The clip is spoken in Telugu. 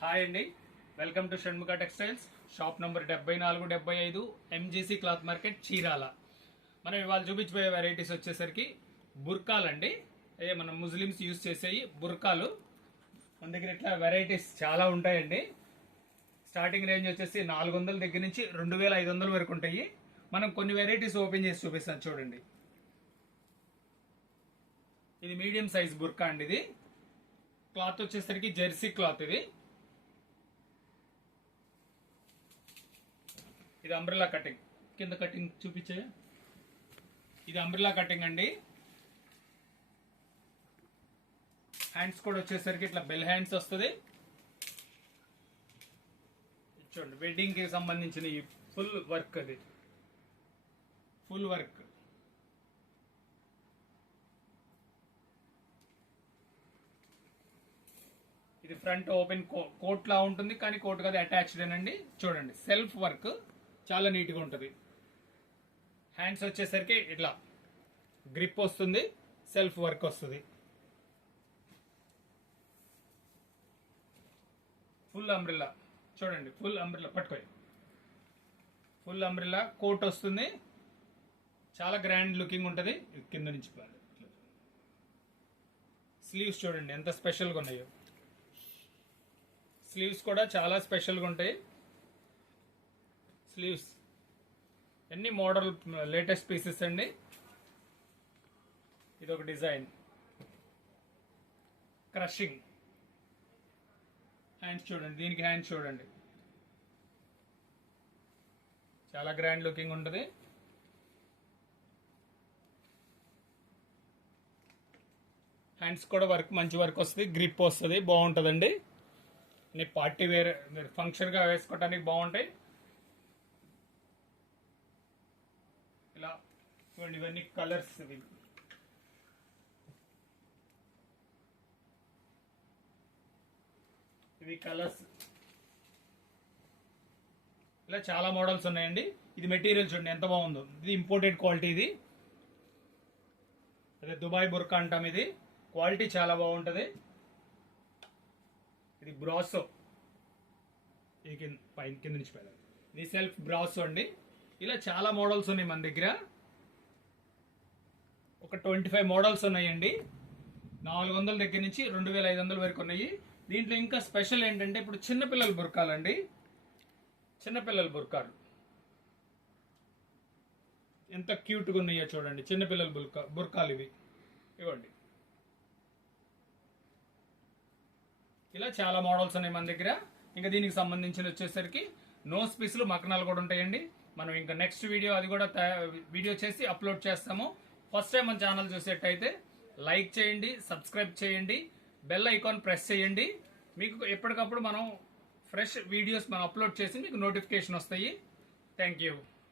హాయ్ అండి, welcome to Shanmukha textiles. Shop number 7475 MGC cloth market, Chirala. మనం ఇవాళ చూపించబోయే వెరైటీస్ వచ్చేసరికి బుర్కాలండి. అదే మనం ముస్లిమ్స్ యూజ్ చేసేవి బుర్కాలు. మన దగ్గర ఇట్లా వెరైటీస్ చాలా ఉంటాయండి. స్టార్టింగ్ రేంజ్ వచ్చేసి 400 దగ్గర నుంచి 2500 వరకు ఉంటాయి. మనం కొన్ని వెరైటీస్ ఓపెన్ చేసి చూపిస్తాం చూడండి. ఇది మీడియం సైజ్ బుర్కా అండి. ఇది క్లాత్ వచ్చేసరికి జెర్సీ క్లాత్. ఇది అంబ్రెల్లా కటింగ్. కింద కటింగ్ చూపించే, ఇది అంబ్రెల్లా కటింగ్ అండి. హ్యాండ్స్ కూడా వచ్చేసరికి ఇట్లా బెల్ హ్యాండ్స్ వస్తుంది. చూడండి, వెడ్డింగ్ కి సంబంధించిన ఈ ఫుల్ వర్క్. అది ఫుల్ వర్క్. ఇది ఫ్రంట్ ఓపెన్ కోట్ లా ఉంటుంది, కానీ కోట్ కాదు, అటాచ్డ్ అండి. చూడండి, సెల్ఫ్ వర్క్ చాలా నీట్గా ఉంటుంది. హ్యాండ్స్ వచ్చేసరికి ఇట్లా గ్రిప్ వస్తుంది, సెల్ఫ్ వర్క్ వస్తుంది. ఫుల్ అంబ్రెల్లా చూడండి, ఫుల్ అంబ్రెల్లా పట్టుకోయి. ఫుల్ అంబ్రెల్లా కోట్ వస్తుంది, చాలా గ్రాండ్ లుకింగ్ ఉంటుంది. కింద నుంచి స్లీవ్స్ చూడండి ఎంత స్పెషల్గా ఉన్నాయో. స్లీవ్స్ కూడా చాలా స్పెషల్గా ఉంటాయి. స్లీవ్స్ ఎన్ని మోడల్ లేటెస్ట్ పీసెస్ అండి. ఇది ఒక డిజైన్. క్రషింగ్ హ్యాండ్స్ చూడండి, దీనికి హ్యాండ్స్ చూడండి చాలా గ్రాండ్ లుకింగ్ ఉంటుంది. హ్యాండ్స్ కూడా వర్క్, మంచి వర్క్ వస్తుంది, గ్రిప్ వస్తుంది, బాగుంటుందండి. పార్టీ వేర్ ఫంక్షన్గా వేసుకోవడానికి బాగుంటాయి. ఇలా చూడండి, ఇవన్నీ కలర్స్. ఇవి కలర్స్. ఇలా చాలా మోడల్స్ ఉన్నాయండి. ఇది మెటీరియల్ చూడండి ఎంత బాగుందో. ఇది ఇంపోర్టెడ్ క్వాలిటీ. ఇది అదే దుబాయ్ బుర్కా అంటాం. ఇది క్వాలిటీ చాలా బాగుంటుంది. ఇది బ్రాసో. ఇది కింద నుంచి పైన ఇది సెల్ఫ్ బ్రాసో అండి. ఇలా చాలా మోడల్స్ ఉన్నాయి మన దగ్గర. ఒక 25 మోడల్స్ ఉన్నాయండి. 400 దగ్గర నుంచి 2500 వరకు ఉన్నాయి. దీంట్లో ఇంకా స్పెషల్ ఏంటంటే ఇప్పుడు చిన్నపిల్లల బుర్కాలండి. చిన్నపిల్లల బుర్కాలు ఎంత క్యూట్గా ఉన్నాయో చూడండి. చిన్నపిల్లల బుర్కాలు ఇవి. ఇవ్వండి, ఇలా చాలా మోడల్స్ ఉన్నాయి మన దగ్గర. ఇంకా దీనికి సంబంధించిన వచ్చేసరికి నోస్ పీసులు, మకనాలు కూడా ఉంటాయండి. మనం ఇంకా నెక్స్ట్ వీడియో అది కూడా వీడియో చేసి అప్లోడ్ చేస్తాము. ఫస్ట్ టైం మన ఛానల్ చూసేటైతే లైక్ చేయండి, సబ్స్క్రైబ్ చేయండి, బెల్ ఐకాన్ ప్రెస్ చేయండి. మీకు ఎప్పటికప్పుడు మనం ఫ్రెష్ వీడియోస్ మనం అప్లోడ్ చేసి మీకు నోటిఫికేషన్ వస్తాయి. Thank you.